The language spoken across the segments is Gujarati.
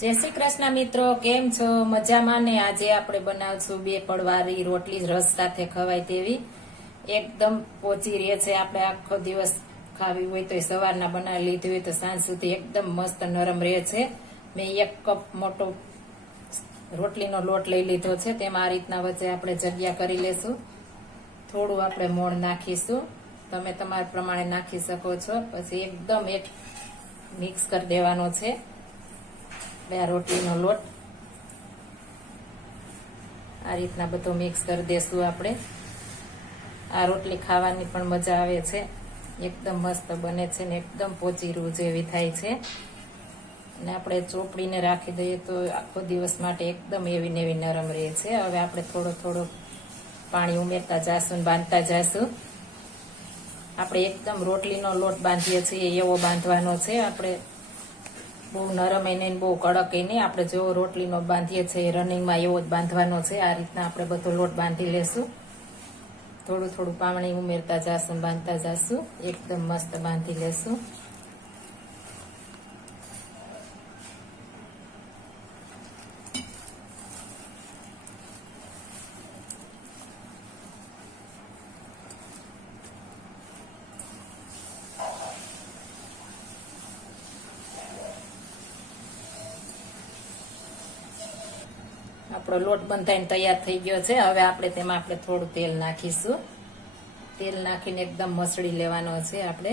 જય શ્રી કૃષ્ણ મિત્રો, કેમ છો? મજામાં ને? આજે આપણે બનાવશું બે પડવારી રોટલી રસ સાથે ખવાય તેવી. એકદમ પોચી રહે છે. આપણે આખો દિવસ ખાવી હોય તો સવારના બનાવી લીધી હોય તો સાંજ સુધી એકદમ મસ્ત નરમ રહે છે. મેં એક કપ મોટો રોટલીનો લોટ લઈ લીધો છે. તેમાં આ રીતના વચ્ચે આપણે જગ્યા કરી લેશું. થોડું આપણે મોણ નાખીશું. તમે તમારા પ્રમાણે નાખી શકો છો. પછી એકદમ એક મિક્સ કરી દેવાનો છે. બે રોટલીનો લોટ. આ રીતના બધો મિક્સ કરી દેશું આપણે. આ રોટલી ખાવાની પણ મજા આવે છે. એકદમ મસ્ત બને છે ને એકદમ પોચી રૂ જેવી થાય છે. અને આપણે ચોપડીને રાખી દઈએ તો આખો દિવસ માટે એકદમ એવી ને એવી નરમ રહે છે. હવે આપણે થોડો થોડો પાણી ઉમેરતા જાશું બાંધતા જાશું. આપણે એકદમ રોટલીનો લોટ બાંધીએ છીએ એવો બાંધવાનો છે. આપણે બહુ નરમ એને બહુ કડક એ નહીં આપણે જેવો રોટલીનો બાંધીએ છીએ રનિંગમાં એવો જ બાંધવાનો છે, આ રીતના આપણે બધો લોટ બાંધી લેશું. થોડું થોડું પાણી ઉમેરતા જાશું, બાંધતા જાશું, એકદમ મસ્ત બાંધી લેશું. આપણો લોટ બંધાઈને તૈયાર થઈ ગયો છે. હવે આપણે તેમાં આપણે થોડું તેલ નાખીશું. તેલ નાખીને એકદમ મસળી લેવાનો છે આપણે.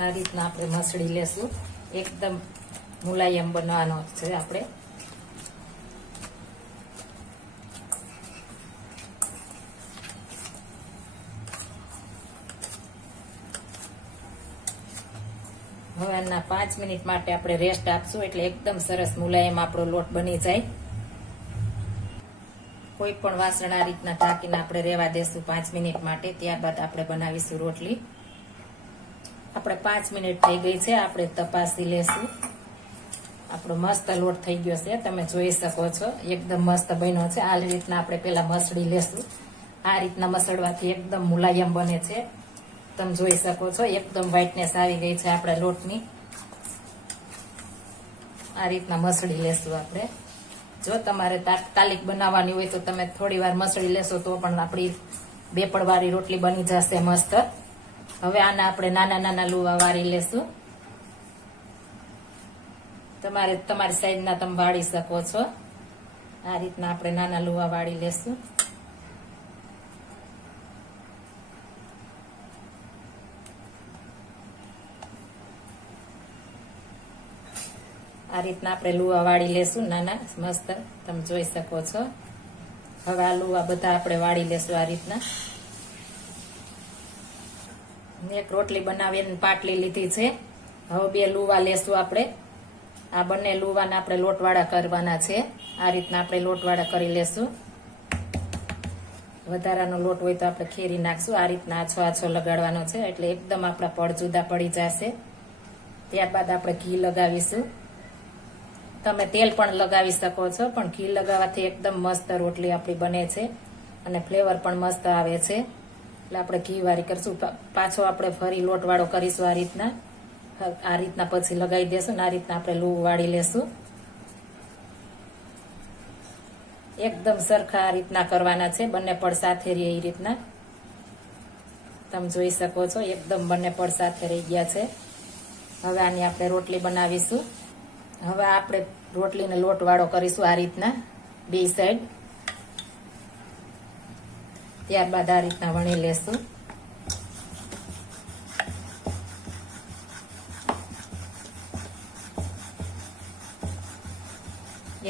આ રીતના આપણે મસળી લેશું. એકદમ મુલાયમ બનાવવાનો છે આપણે. હવે આના પાંચ મિનિટ માટે આપણે રેસ્ટ આપશું એટલે એકદમ સરસ મુલાયમ આપણો લોટ બની જાય. કોઈ પણ વાસણ આ રીતના ઢાંકીને આપણે રેવા દેશું પાંચ મિનિટ માટે, ત્યારબાદ આપણે બનાવીશું રોટલી. આપણે પાંચ મિનિટ થઈ ગઈ છે, આપણે તપાસી લેશું. આપણો મસ્ત લોટ થઈ ગયો છે, તમે જોઈ શકો છો. એકદમ મસ્ત બન્યો છે. આ રીતના આપણે પેલા મસળી લેશું. આ રીતના મસળવાથી એકદમ મુલાયમ બને છે. તમે જોઈ શકો છો, એકદમ વ્હાઇટનેસ આવી ગઈ છે આપણા લોટની. આ રીતના મસળી લેશું આપણે. જો તમારે તાત્કાલિક બનાવવાની હોય તો તમે થોડી વાર મસળી લેશો તો પણ આપણી બેપડવાળી રોટલી બની જશે મસ્ત. હવે આના આપણે નાના નાના લુવા વાળી લેશું. તમારે તમારી સાઈઝના તમે વાળી શકો છો. આ રીતના આપણે નાના લુવા વાળી લેશું. આ રીતના આપણે લુવા વાળી લેશું. નાના, મસ્ત. તમે જોઈ શકો છો. હવે આ લુવા બધા આપણે વાળી લેશું આ રીતના. એક રોટલી બનાવીને પાટલી લીધી છે. હવે બે લુવા લેશું આપણે. આ બંને લુવાના આપણે લોટવાળા કરવાના છે. આ રીતના આપણે લોટવાળા કરી લેશું. વધારાનો લોટ હોય તો આપણે ખેરી નાખશું. આ રીતના આછો આછો લગાડવાનો છે. એટલે એકદમ આપણા પડ જુદા પડી જશે. ત્યારબાદ આપણે ઘી લગાવીશું. તમે તેલ પણ લગાવી શકો છો, પણ ઘી લગાવવાથી એકદમ મસ્ત રોટલી આપણી બને છે અને ફ્લેવર પણ મસ્ત આવે છે. એટલે આપણે ઘી વારી કરશું. પાછો આપણે ફરી લોટવાળો કરીશું આ રીતના. આ રીતના પછી લગાવી દેશું ને આ રીતના આપણે લૂ વાળી લેશું. એકદમ સરખા આ રીતના કરવાના છે, બંને પડ સાથે રહે એ રીતના. તમે જોઈ શકો છો, એકદમ બંને પડ સાથે રહી ગયા છે. હવે આની આપણે રોટલી બનાવીશું. હવે આપણે રોટલીને લોટ વાળો કરીશું આ રીતના, બે સાઈડ ત્યારબાદ આ રીતના વણી લેશું.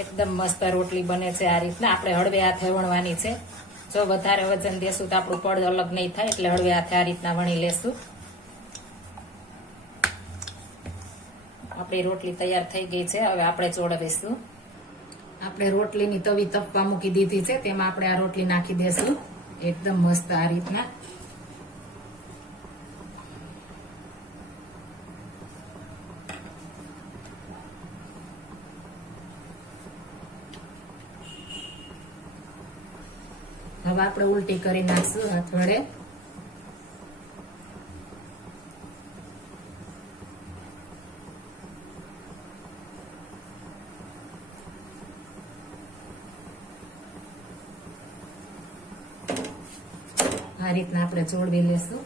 એકદમ મસ્ત રોટલી બને છે આ રીતના. આપણે હળવે હાથે વણવાની છે. જો વધારે વજન દેશું તો આપણું પડ અલગ નહીં થાય એટલે હળવે હાથે આ રીતના વણી લેશું. આપણી રોટલી તૈયાર થઈ ગઈ છે. હવે આપણે ચોળવીશું આપણે રોટલીની તવી તપવા મૂકી દીધી છે. તેમાં આપણે આ રોટલી નાખી દેશું. એકદમ મસ્ત આ રીતના. હવે આપણે ઉલટી કરી નાખશું હાથ વડે આ રીતના આપણે ચોળવી લેશું.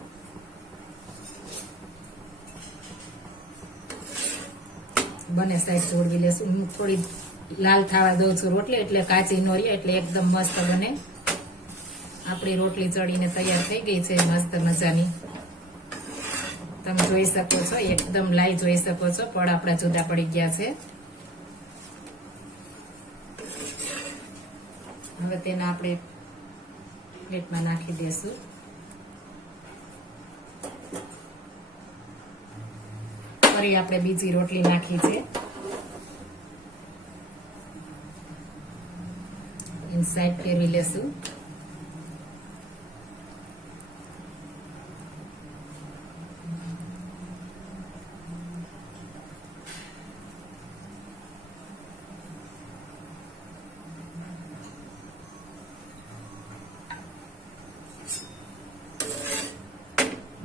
બંને સાઈડ ચોળવી લેશું. હું થોડી લાલ થવા દઉં છું રોટલી, એટલે કાચી નો રહે, એટલે એકદમ મસ્ત બને. આપણી રોટલી ચડીને તૈયાર થઈ ગઈ છે, મસ્ત મજાની. તમે જોઈ શકો છો, એકદમ લાઈ જોઈ શકો છો, પડ આપણા જુદા પડી ગયા છે. હવે તેને આપણે પ્લેટમાં નાખી દેશું. ફરી આપણે બીજી રોટલી નાખી છે. ઇનસાઇડ ફેરવી લેશું.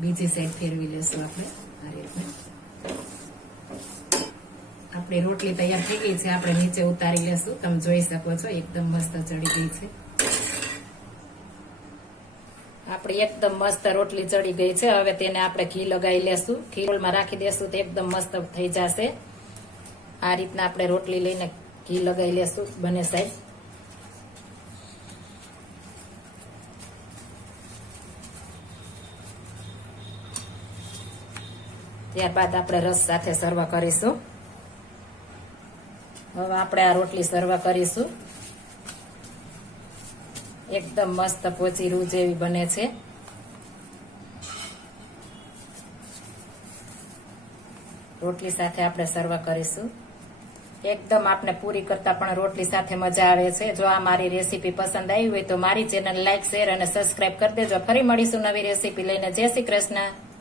બીજી સાઈડ ફેરવી લેશું આપણે. આ રીતના આપણે રોટલી તૈયાર થઈ ગઈ છે, આપણે નીચે ઉતારી લેશું. તમે જોઈ શકો છો, એકદમ મસ્ત ચડી ગઈ છે. આપણી એકદમ મસ્ત રોટલી ચડી ગઈ છે. હવે તેને આપણે ઘી લગાવી લેશું. ઘી રોલમાં રાખી દેશું તો એકદમ મસ્ત થઈ જશે. આ રીતના આપણે રોટલી લઈને ઘી લગાવી લેશું, બંને સાઈડ ત્યારબાદ આપણે રસ સાથે સર્વ કરીશું. હવે આપણે આ રોટલી સર્વ કરીશું. એકદમ મસ્ત પોચી રૂ જેવી બને છે. રોટલી સાથે આપણે સર્વ કરીશું. એકદમ આપણે પૂરી કરતા પણ રોટલી સાથે મજા આવે છે. જો આ મારી રેસીપી પસંદ આવી હોય તો મારી ચેનલ લાઈક, શેર અને સબસ્ક્રાઇબ કરી દેજો. ફરી મળીશું નવી રેસીપી લઈને. જય શ્રી કૃષ્ણ.